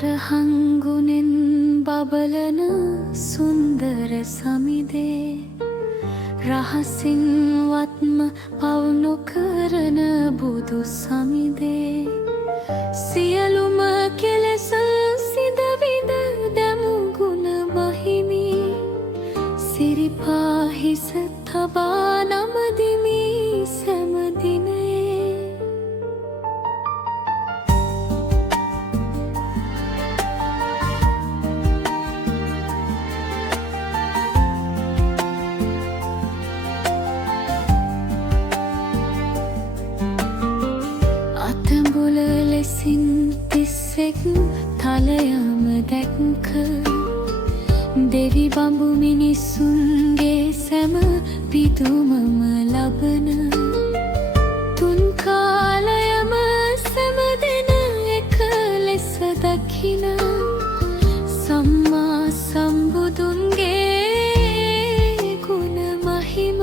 තරහංගුනෙන් බබලන සුන්දර සමිදේ රහසින්වත්ම පව් නොකරන බුදු සමිදේ සියලුම කෙලෙස සිඳවිඳ දැමු ගුණ මහිමි සිරිපා හිස තබා නමදිමි සෑම දිනේ ලෙසින් තිස්සෙක් තලයම දැක්ක දෙවි බඹු මිනිසුන්ගේ සැම පිදුමම ලබන තුන් කාලයම සැම දෙන එක ලෙස දකින සම්මා සම්බුදුන්ගේ ගුණ මහිම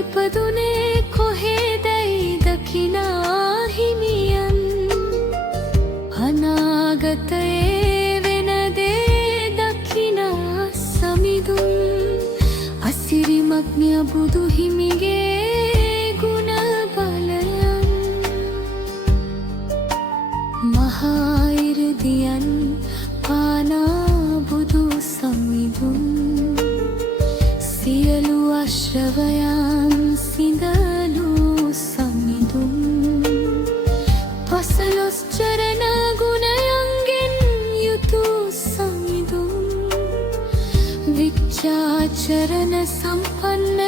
ඉපදුනේ කොහෙදැයි දකිනා හිමියන් අනාගතයේ වෙන දේ දකිනා සමිඳුන් අසිරිමත්ඥ බුදු හිමිගේ ගුණ බලයන් මහා ඉරදියන් පානා බුදු සමිඳුන් සියලු අශ්‍රවයන් සිඳලු සමිඳුන් පසළොස් චරණ ගුණයන්ගෙන් යුතු සමිඳුන් විච්ඡාචරණ සම්පන්න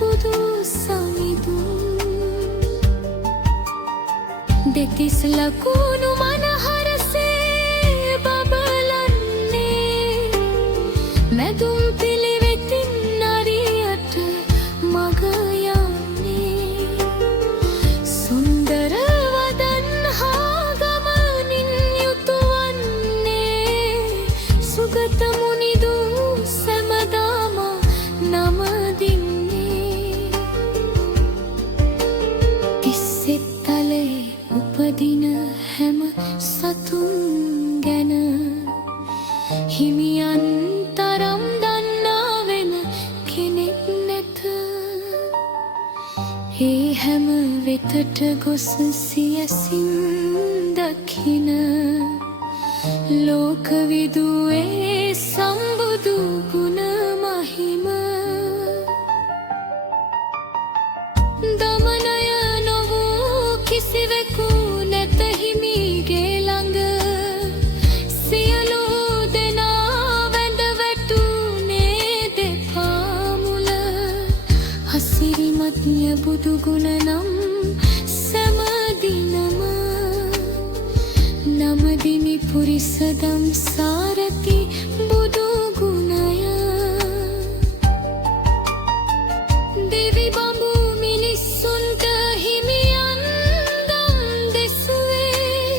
බුදු සමිඳුන් දෙතිස් ලකුණු මනහරසේ බබලන්නේ මැදුම් පිළිවෙතින් උපදින හැම සතුන් ගැන හිමියන් තරම් දන්නා වෙන කෙනෙක් නැත ඒ හැම වෙතට ගොස් සියසින් දකින ලෝකවිදුවේ සම්බුදු ගුණ මහිම දමනය නොවූ කිසිවෙකු නැත හිමිගේ ළඟ සියලු දෙනා වැඳ වැටුනේ දෙපා මුල අසිරිමත්ඥ බුදු ගුණ නම් සෑම දිනම නමදිමි පුරිසදම් සාරති බුදු ගුණය දෙවි බඹු මිනිස්සුන්ට හිමියන් දම් දෙසුවේ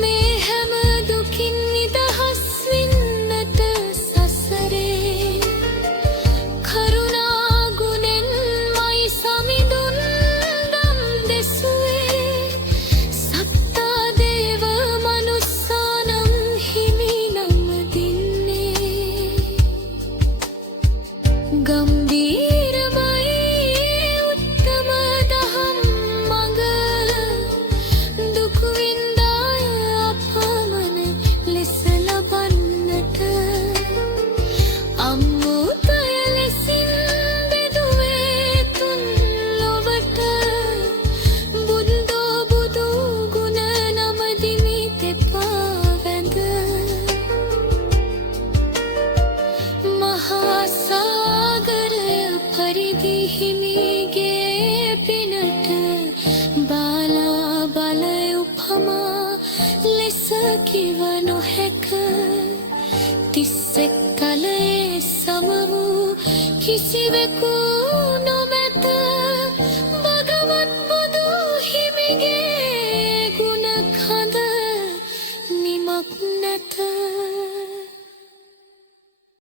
මේ හැම දුකින් නිදහස් වෙන්නට සසරේ කරුණා ගුණෙන්මයි සමිඳුන් දම් දෙසුවේ සත්තා දේව මනුස්සානම් හිමි නම දින්නේ ගම්බීරමයි උත්තම දහම් මඟ දුක් වින්දාය අපමණ ලෙස ලබන්නට අමෘතය ලෙසින් බෙදුවේ තුන් ලොවට බුද්ධෝ බුදු ගුණ නමදිමි තෙපා වැඳ මහා සාගරය පරිදි හිමිගේ පිනට බාලා බලය උපමා ලෙස කිව නොහැක තිස්සෙක් කලයේ සම වූ කිසිවෙකු නොම නැත